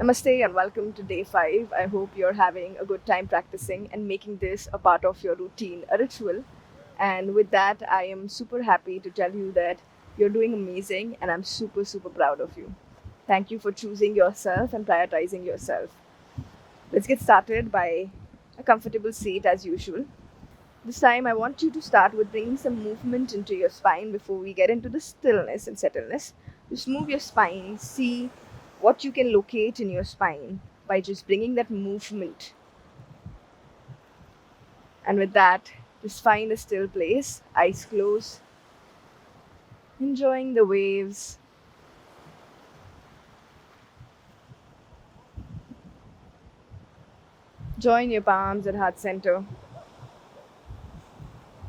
Namaste and welcome to day 5. I hope you're having a good time practicing and making this a part of your routine, a ritual. And with that, I am super happy to tell you that you're doing amazing and I'm super proud of you. Thank you for choosing yourself and prioritizing yourself. Let's get started by a comfortable seat as usual. This time, I want you to start with bringing some movement into your spine before we get into the stillness and settleness. Just move your spine, see what you can locate in your spine by just bringing that movement. And with that, just find a still place, eyes closed, enjoying the waves. Join your palms at heart center.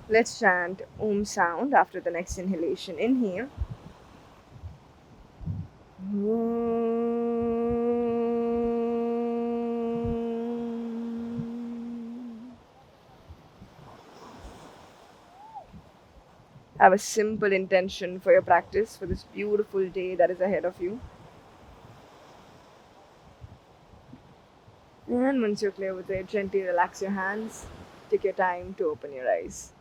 Let's chant Om sound after the next inhalation. Inhale. Have a simple intention for your practice for this beautiful day that is ahead of you. And once you're clear with it, gently relax your hands. Take your time to open your eyes.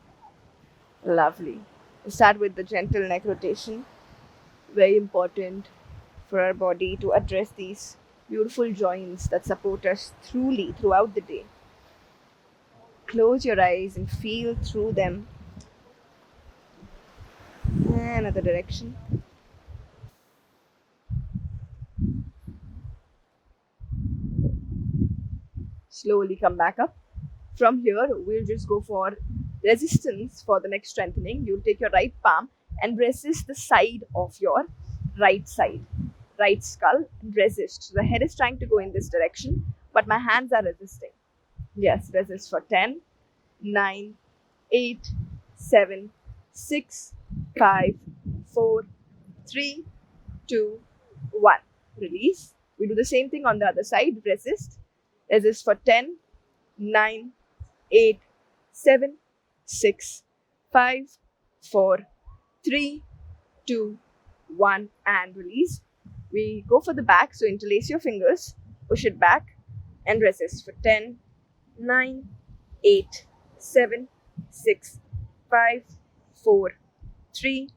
Lovely. We'll start with the gentle neck rotation. Very important for our body to address these beautiful joints that support us truly throughout the day. Close your eyes and feel through them. And another direction. Slowly come back up. From here, we'll just go for resistance for the next strengthening. You'll take your right palm and resist the side of your right side, right skull, and resist. So the head is trying to go in this direction, but my hands are resisting. Yes, resist for 10, 9, 8, 7, 6, 5, 4, 3, 2, 1. Release. We do the same thing on the other side. Resist. Resist for 10, 9, 8, 7, 6, 5, 4, 3, 2, 1, and release. We go for the back, so interlace your fingers, push it back, and resist for 10, 9, 8, 7, 6, 5, 4, 3,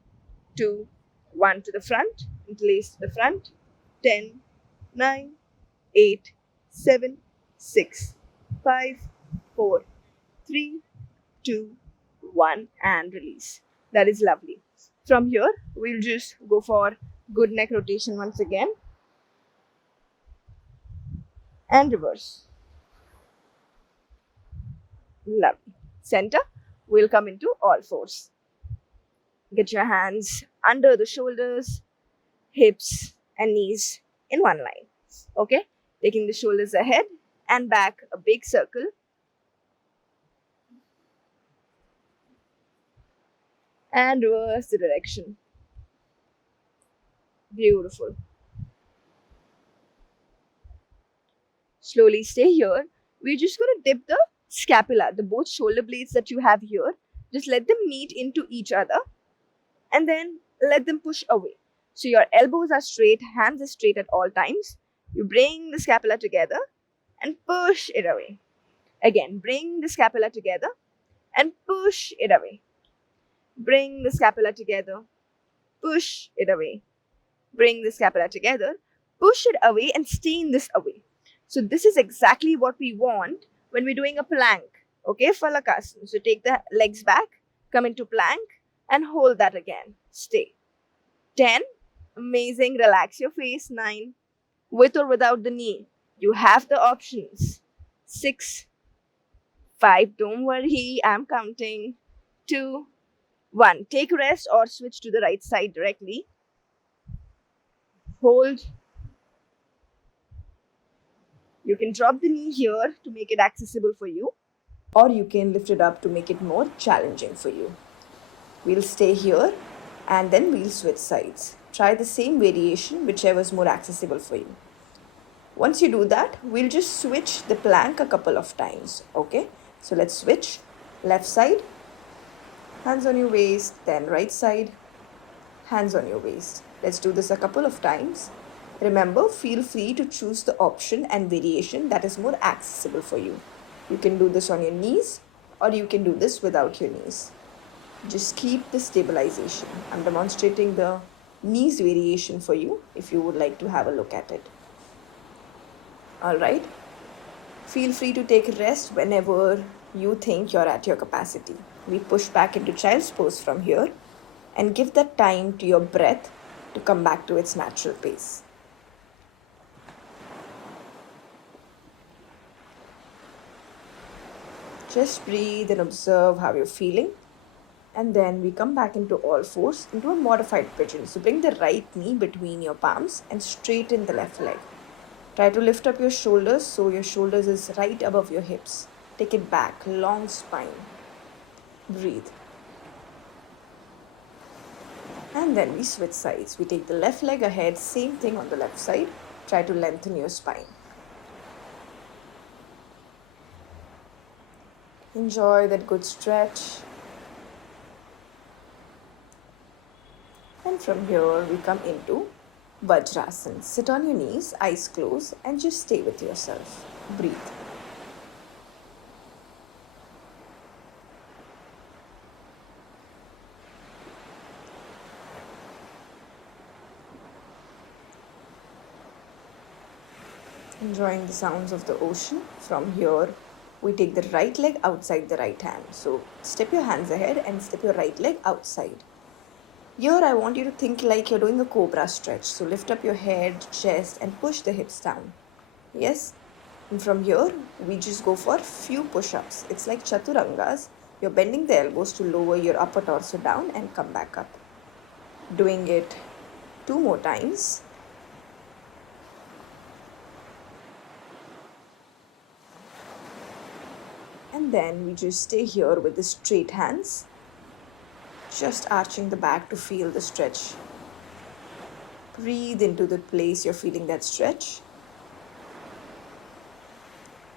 2, 1 to the front, interlace to the front, 10, 9, 8, 7, 6, 5, 4, 3, 2, 1, and release. That is lovely. From here, we'll just go for good neck rotation once again and reverse. Lovely. Center, we'll come into all fours. Get your hands under the shoulders, hips, and knees in one line. Okay? Taking the shoulders ahead and back, a big circle. And reverse the direction. Beautiful. Slowly stay here. We're just going to dip the scapula, the both shoulder blades that you have here. Just let them meet into each other and then let them push away. So your elbows are straight, hands are straight at all times. You bring the scapula together and push it away. Again, bring the scapula together and push it away. Bring the scapula together, push it away. Bring the scapula together, push it away, and stay in this away. So this is exactly what we want when we're doing a plank. Okay, Falakasana. So take the legs back, come into plank, and hold that again. Stay. 10. Amazing. Relax your face. 9. With or without the knee. You have the options. 6. 5. Don't worry. I'm counting. 2. 1. Take rest or switch to the right side directly. Hold. You can drop the knee here to make it accessible for you, or you can lift it up to make it more challenging for you. We'll stay here and then we'll switch sides. Try the same variation, whichever is more accessible for you. Once you do that, we'll just switch the plank a couple of times. Okay, so let's switch. Left side, hands on your waist, then right side, hands on your waist. Let's do this a couple of times. Remember, feel free to choose the option and variation that is more accessible for you. You can do this on your knees or you can do this without your knees. Just keep the stabilization. I'm demonstrating the knees variation for you if you would like to have a look at it. Alright, feel free to take a rest whenever you think you're at your capacity. We push back into child's pose from here and give that time to your breath to come back to its natural pace. Just breathe and observe how you're feeling. And then we come back into all fours into a modified pigeon. So bring the right knee between your palms and straighten the left leg. Try to lift up your shoulders so your shoulders is right above your hips. Take it back, long spine. Breathe. And then we switch sides. We take the left leg ahead, same thing on the left side. Try to lengthen your spine. Enjoy that good stretch. And from here we come into Vajrasana. Sit on your knees, eyes closed, and just stay with yourself. Breathe. Enjoying the sounds of the ocean. From here, we take the right leg outside the right hand. So step your hands ahead and step your right leg outside. Here, I want you to think like you're doing a cobra stretch. So lift up your head, chest, and push the hips down. Yes? And from here, we just go for few push-ups. It's like chaturangas. You're bending the elbows to lower your upper torso down and come back up. Doing it 2 more times. And then we just stay here with the straight hands. Just arching the back to feel the stretch. Breathe into the place you're feeling that stretch.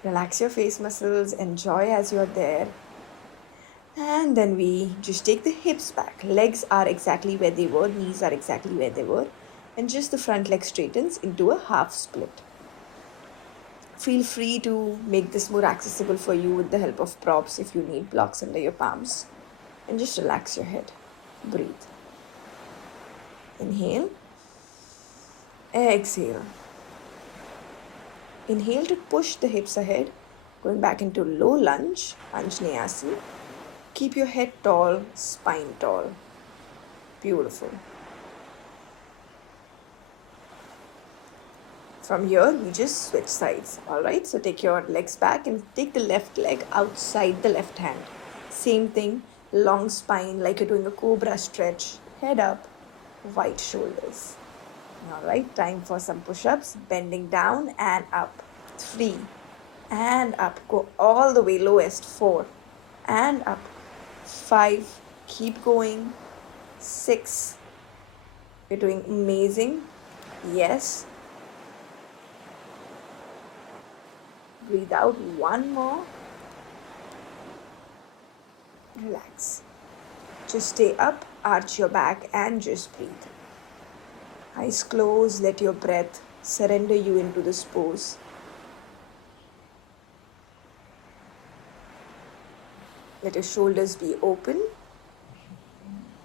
Relax your face muscles, enjoy as you're there. And then we just take the hips back. Legs are exactly where they were, knees are exactly where they were. And just the front leg straightens into a half split. Feel free to make this more accessible for you with the help of props if you need blocks under your palms. And just relax your head. Breathe. Inhale. Exhale. Inhale to push the hips ahead, going back into low lunge, Anjaneyasana. Keep your head tall, spine tall. Beautiful. From here, we just switch sides. Alright, so take your legs back and take the left leg outside the left hand. Same thing, long spine like you're doing a cobra stretch. Head up, wide shoulders. Alright, time for some push-ups. Bending down and up. 3 and up. Go all the way lowest. 4 and up. 5. Keep going. 6. You're doing amazing. Yes. Breathe out. 1 more. Relax. Just stay up, arch your back and just breathe. Eyes closed, let your breath surrender you into this pose. Let your shoulders be open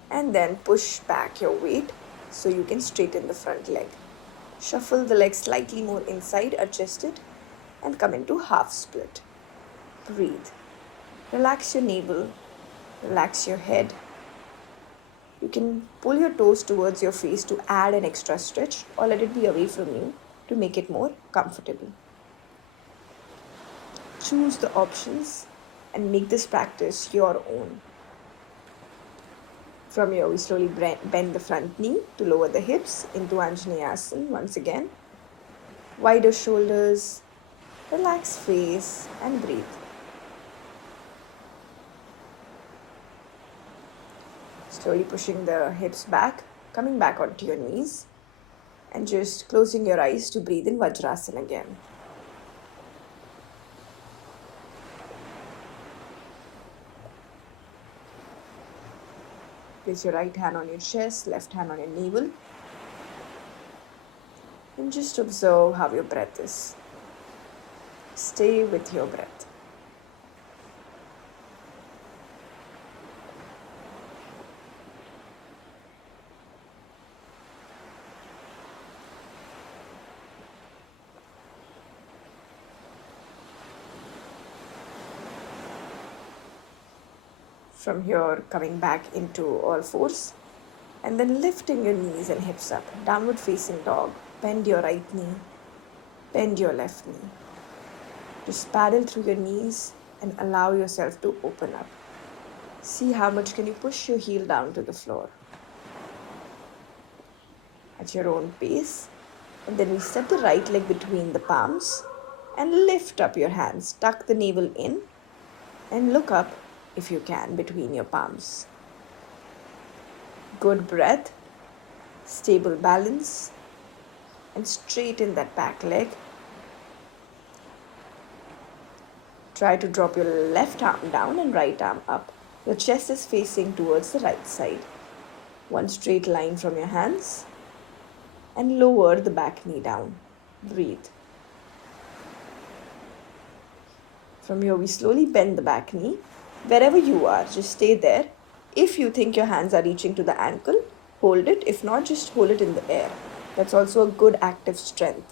and then push back your weight so you can straighten the front leg. Shuffle the leg slightly more inside, adjust it and come into half split. Breathe. Relax your navel, relax your head. You can pull your toes towards your face to add an extra stretch or let it be away from you to make it more comfortable. Choose the options and make this practice your own. From here, we slowly bend the front knee to lower the hips into Anjaneyasana once again. Wider shoulders, relax face and breathe. Slowly pushing the hips back, coming back onto your knees and just closing your eyes to breathe in Vajrasana again. Place your right hand on your chest, left hand on your navel. And just observe how your breath is. Stay with your breath. From here, coming back into all fours and then lifting your knees and hips up. Downward facing dog. Bend your right knee, bend your left knee. Just paddle through your knees and allow yourself to open up. See how much can you push your heel down to the floor at your own pace. And then we step the right leg between the palms and lift up your hands. Tuck the navel in and look up if you can between your palms. Good breath, stable balance, and straighten that back leg. Try to drop your left arm down and right arm up. Your chest is facing towards the right side. One straight line from your hands and lower the back knee down. Breathe. From here, we slowly bend the back knee. Wherever you are, just stay there. If you think your hands are reaching to the ankle, hold it. If not, just hold it in the air. That's also a good active strength.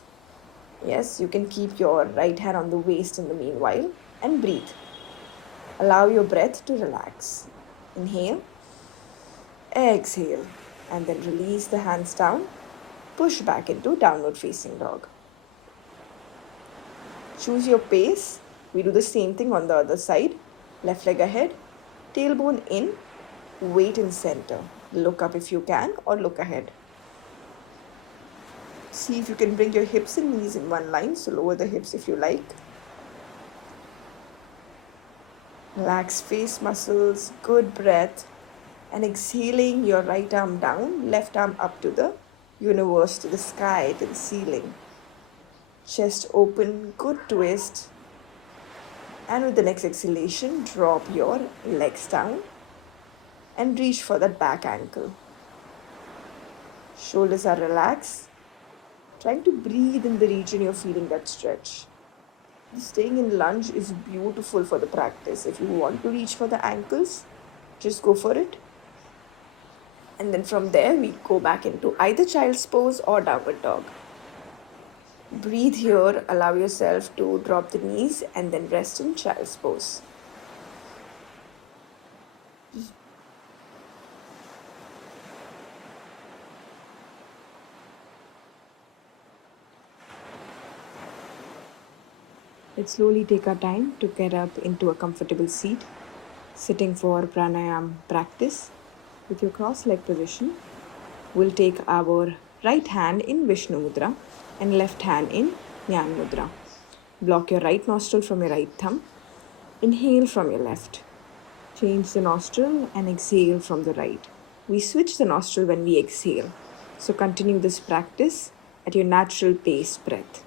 Yes, you can keep your right hand on the waist in the meanwhile and breathe. Allow your breath to relax. Inhale, exhale, and then release the hands down. Push back into downward facing dog. Choose your pace. We do the same thing on the other side. Left leg ahead, tailbone in, weight in center. Look up if you can or look ahead. See if you can bring your hips and knees in one line, so lower the hips if you like. Relax face muscles, good breath, and exhaling your right arm down, left arm up to the universe, to the sky, to the ceiling. Chest open, good twist. And with the next exhalation, drop your legs down and reach for that back ankle. Shoulders are relaxed. Trying to breathe in the region you're feeling that stretch. Staying in lunge is beautiful for the practice. If you want to reach for the ankles, just go for it. And then from there, we go back into either child's pose or downward dog. Breathe here, allow yourself to drop the knees and then rest in child's pose. Let's slowly take our time to get up into a comfortable seat, sitting for pranayam practice. With your cross-leg position, we'll take our right hand in Vishnu Mudra and left hand in Jnana Mudra. Block your right nostril from your right thumb. Inhale from your left. Change the nostril and exhale from the right. We switch the nostril when we exhale. So continue this practice at your natural pace breath.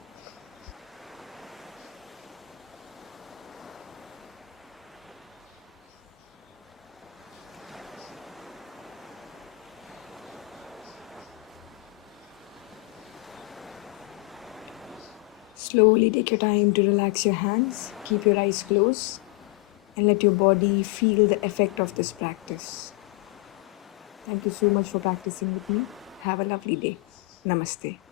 Slowly take your time to relax your hands, keep your eyes closed, and let your body feel the effect of this practice. Thank you so much for practicing with me. Have a lovely day. Namaste.